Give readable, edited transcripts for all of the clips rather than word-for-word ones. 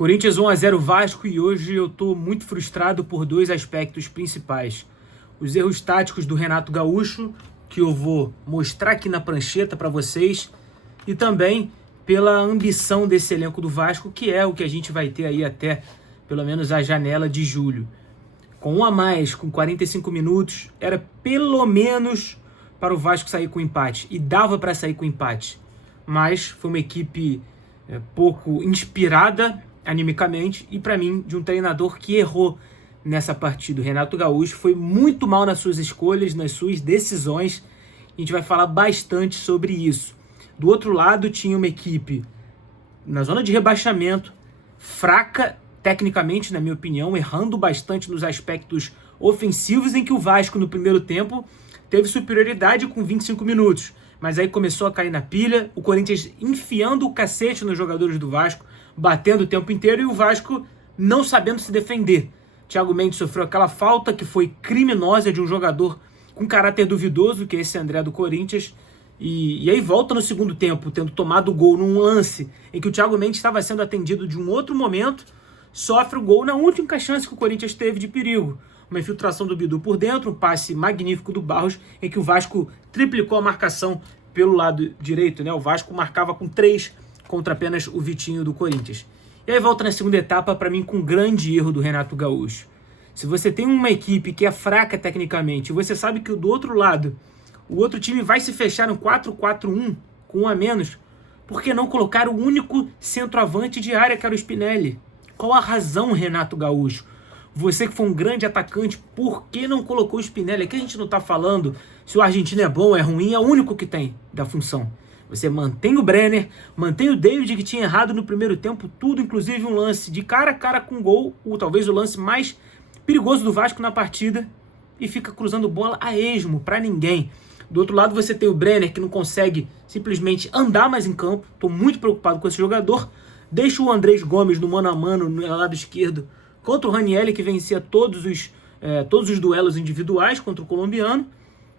Corinthians 1-0 Vasco, e hoje eu estou muito frustrado por dois aspectos principais. Os erros táticos do Renato Gaúcho, que eu vou mostrar aqui na prancheta para vocês, e também pela ambição desse elenco do Vasco, que é o que a gente vai ter aí até pelo menos a janela de julho. Com um a mais, com 45 minutos, era pelo menos para o Vasco sair com empate, e dava para sair com empate. Mas foi uma equipe pouco inspirada animicamente, e para mim, de um treinador que errou nessa partida. O Renato Gaúcho foi muito mal nas suas escolhas, nas suas decisões. A gente vai falar bastante sobre isso. Do outro lado, tinha uma equipe na zona de rebaixamento, fraca tecnicamente, na minha opinião, errando bastante nos aspectos ofensivos, em que o Vasco, no primeiro tempo, teve superioridade com 25 minutos. Mas aí começou a cair na pilha, o Corinthians enfiando o cacete nos jogadores do Vasco, batendo o tempo inteiro, e o Vasco não sabendo se defender. Thiago Mendes sofreu aquela falta que foi criminosa de um jogador com caráter duvidoso, que é esse André do Corinthians, e aí volta no segundo tempo, tendo tomado o gol num lance em que o Thiago Mendes estava sendo atendido de um outro momento, sofre o gol na única chance que o Corinthians teve de perigo. Uma infiltração do Bidu por dentro, um passe magnífico do Barros, em que o Vasco triplicou a marcação pelo lado direito, né? O Vasco marcava com 3 contra apenas o Vitinho do Corinthians. E aí volta na segunda etapa, para mim, com um grande erro do Renato Gaúcho. Se você tem uma equipe que é fraca tecnicamente, e você sabe que do outro lado, o outro time vai se fechar no 4-4-1, com um a menos, por que não colocar o único centroavante de área, que era o Spinelli? Qual a razão, Renato Gaúcho? Você que foi um grande atacante, por que não colocou o Spinelli? Aqui a gente não está falando se o argentino é bom ou é ruim, é o único que tem da função. Você mantém o Brenner, mantém o David, que tinha errado no primeiro tempo tudo, inclusive um lance de cara a cara com gol, ou talvez o lance mais perigoso do Vasco na partida, e fica cruzando bola a esmo, para ninguém. Do outro lado você tem o Brenner, que não consegue simplesmente andar mais em campo. Estou muito preocupado com esse jogador. Deixa o Andrés Gomes no mano a mano, no lado esquerdo, contra o Ranieri, que vencia todos os duelos individuais contra o colombiano,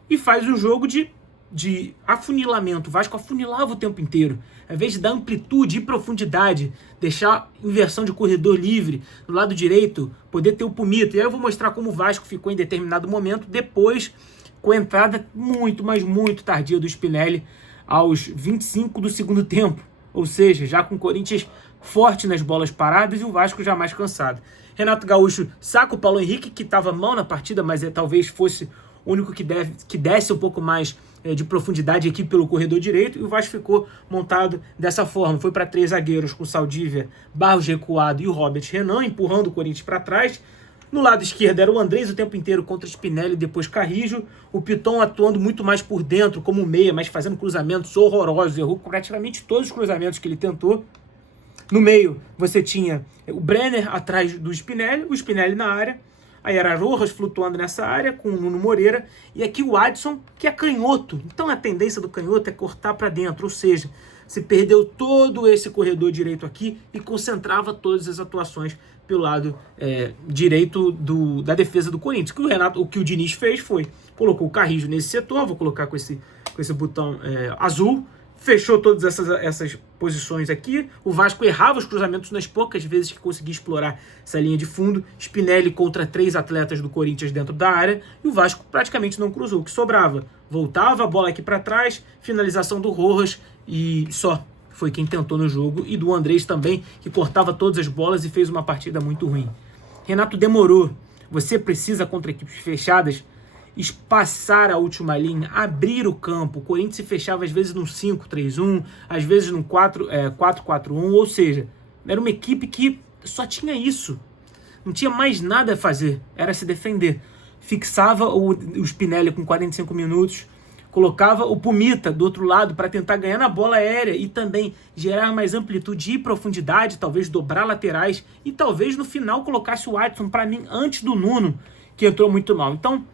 e faz um jogo de afunilamento. O Vasco afunilava o tempo inteiro. Ao invés de dar amplitude e profundidade, deixar inversão de corredor livre no lado direito, poder ter o Pumita. E aí eu vou mostrar como o Vasco ficou em determinado momento, depois com a entrada muito, mas muito tardia do Spinelli aos 25 do segundo tempo. Ou seja, já com o Corinthians forte nas bolas paradas e o Vasco já mais cansado. Renato Gaúcho saca o Paulo Henrique, que estava mal na partida, mas talvez fosse o único que desse um pouco mais de profundidade aqui pelo corredor direito, e o Vasco ficou montado dessa forma. Foi para 3 zagueiros com o Saldívia, Barros recuado e o Robert Renan, empurrando o Corinthians para trás. No lado esquerdo era o Andrés o tempo inteiro contra Spinelli, depois Carrijo. O Piton atuando muito mais por dentro, como meia, mas fazendo cruzamentos horrorosos. Errou praticamente todos os cruzamentos que ele tentou. No meio, você tinha o Brenner atrás do Spinelli, o Spinelli na área. Aí era Rojas flutuando nessa área com o Nuno Moreira. E aqui o Adson, que é canhoto. Então a tendência do canhoto é cortar para dentro. Ou seja, se perdeu todo esse corredor direito aqui e concentrava todas as atuações pelo lado direito da defesa do Corinthians. O que o Diniz fez foi, colocou o Carrijo nesse setor, vou colocar com esse botão azul, fechou todas essas posições aqui. O Vasco errava os cruzamentos nas poucas vezes que conseguia explorar essa linha de fundo. Spinelli contra 3 atletas do Corinthians dentro da área, e o Vasco praticamente não cruzou. O que sobrava? Voltava a bola aqui para trás, finalização do Rojas, e só foi quem tentou no jogo, e do Andrés também, que cortava todas as bolas e fez uma partida muito ruim. Renato demorou. Você precisa, contra equipes fechadas, espaçar a última linha, abrir o campo. O Corinthians se fechava às vezes num 5-3-1, às vezes num 4-4-1, ou seja, era uma equipe que só tinha isso. Não tinha mais nada a fazer, era se defender. Fixava o Spinelli com 45 minutos, colocava o Pumita do outro lado para tentar ganhar na bola aérea e também gerar mais amplitude e profundidade, talvez dobrar laterais, e talvez no final colocasse o Adson, para mim, antes do Nuno, que entrou muito mal. Então,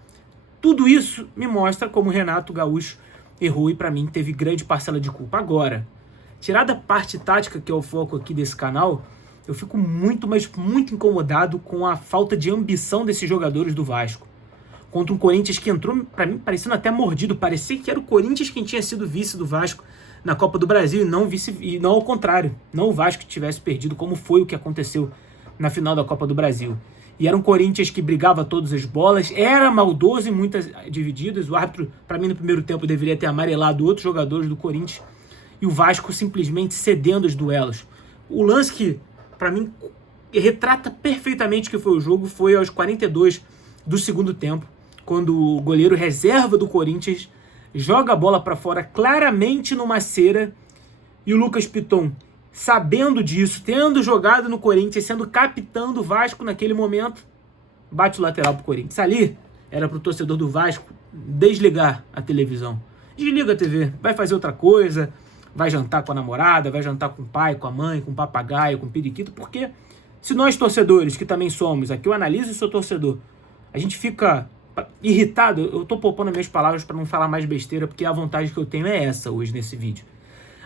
tudo isso me mostra como o Renato Gaúcho errou, e para mim teve grande parcela de culpa. Agora, tirada a parte tática, que é o foco aqui desse canal, eu fico muito, mas muito incomodado com a falta de ambição desses jogadores do Vasco. Contra um Corinthians que entrou, para mim, parecendo até mordido. Parecia que era o Corinthians quem tinha sido vice do Vasco na Copa do Brasil e não ao contrário, não o Vasco tivesse perdido, como foi o que aconteceu na final da Copa do Brasil. E era um Corinthians que brigava todas as bolas, era maldoso em muitas divididas. O árbitro, para mim, no primeiro tempo, deveria ter amarelado outros jogadores do Corinthians, e o Vasco simplesmente cedendo os duelos. O lance que, para mim, retrata perfeitamente o que foi o jogo foi aos 42 do segundo tempo, quando o goleiro reserva do Corinthians joga a bola para fora claramente numa cera, e o Lucas Piton, sabendo disso, tendo jogado no Corinthians, sendo capitão do Vasco naquele momento, bate o lateral pro Corinthians. Ali era pro torcedor do Vasco desligar a televisão. Desliga a TV, vai fazer outra coisa, vai jantar com a namorada, vai jantar com o pai, com a mãe, com o papagaio, com o periquito, porque se nós torcedores, que também somos, aqui eu analiso e sou torcedor, a gente fica irritado, eu tô poupando minhas palavras para não falar mais besteira, porque a vontade que eu tenho é essa hoje nesse vídeo.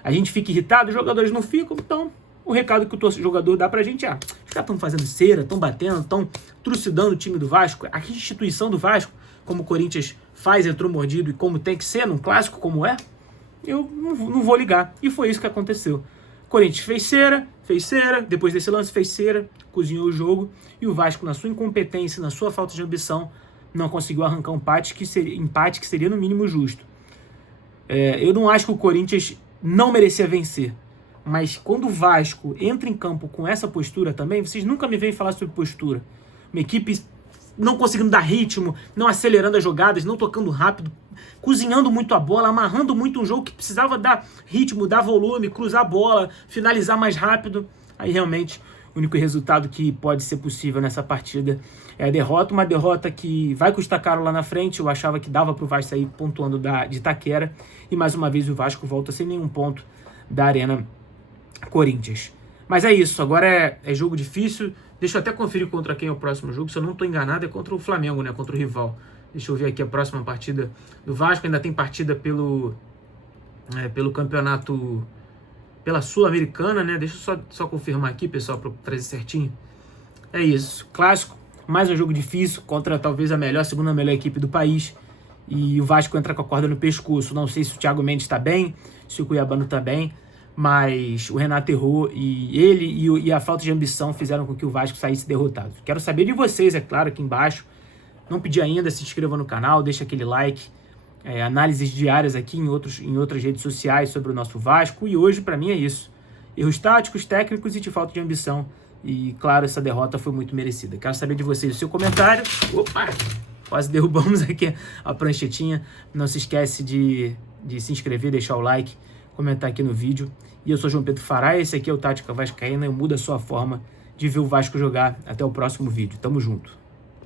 A gente fica irritado, os jogadores não ficam, então o recado que o jogador dá pra gente é: os caras estão fazendo cera, estão batendo, estão trucidando o time do Vasco, a instituição do Vasco, como o Corinthians faz, entrou mordido e como tem que ser, num clássico como é, eu não vou ligar. E foi isso que aconteceu. O Corinthians fez cera, depois desse lance fez cera, cozinhou o jogo, e o Vasco, na sua incompetência, na sua falta de ambição, não conseguiu arrancar um empate que seria no mínimo justo. Eu não acho que o Corinthians não merecia vencer, mas quando o Vasco entra em campo com essa postura também, vocês nunca me veem falar sobre postura. Uma equipe não conseguindo dar ritmo, não acelerando as jogadas, não tocando rápido, cozinhando muito a bola, amarrando muito um jogo que precisava dar ritmo, dar volume, cruzar a bola, finalizar mais rápido. Aí realmente o único resultado que pode ser possível nessa partida é a derrota, uma derrota que vai custar caro lá na frente. Eu achava que dava para o Vasco sair pontuando de Itaquera, e mais uma vez o Vasco volta sem nenhum ponto da Arena Corinthians. Mas é isso, agora é jogo difícil. Deixa eu até conferir contra quem é o próximo jogo, se eu não estou enganado é contra o Flamengo, né? Contra o rival. Deixa eu ver aqui a próxima partida do Vasco. Ainda tem partida pelo campeonato, pela Sul-Americana, né? Deixa eu só confirmar aqui, pessoal, para trazer certinho. É isso, clássico, mais um jogo difícil contra talvez a segunda melhor equipe do país, e o Vasco entra com a corda no pescoço. Não sei se o Thiago Mendes está bem, se o Cuiabano está bem, mas o Renato errou, e ele e a falta de ambição fizeram com que o Vasco saísse derrotado. Quero saber de vocês, é claro, aqui embaixo. Não pedi ainda, se inscreva no canal, deixa aquele like. Análises diárias aqui em outras redes sociais sobre o nosso Vasco, e hoje para mim é isso: erros táticos, técnicos e de falta de ambição, e claro, essa derrota foi muito merecida. Quero saber de vocês o seu comentário. Opa, quase derrubamos aqui a pranchetinha. Não se esquece de se inscrever, deixar o like, comentar aqui no vídeo. E eu sou João Pedro Fará, esse aqui é o Tática Vascaína, e muda a sua forma de ver o Vasco jogar. Até o próximo vídeo, tamo junto.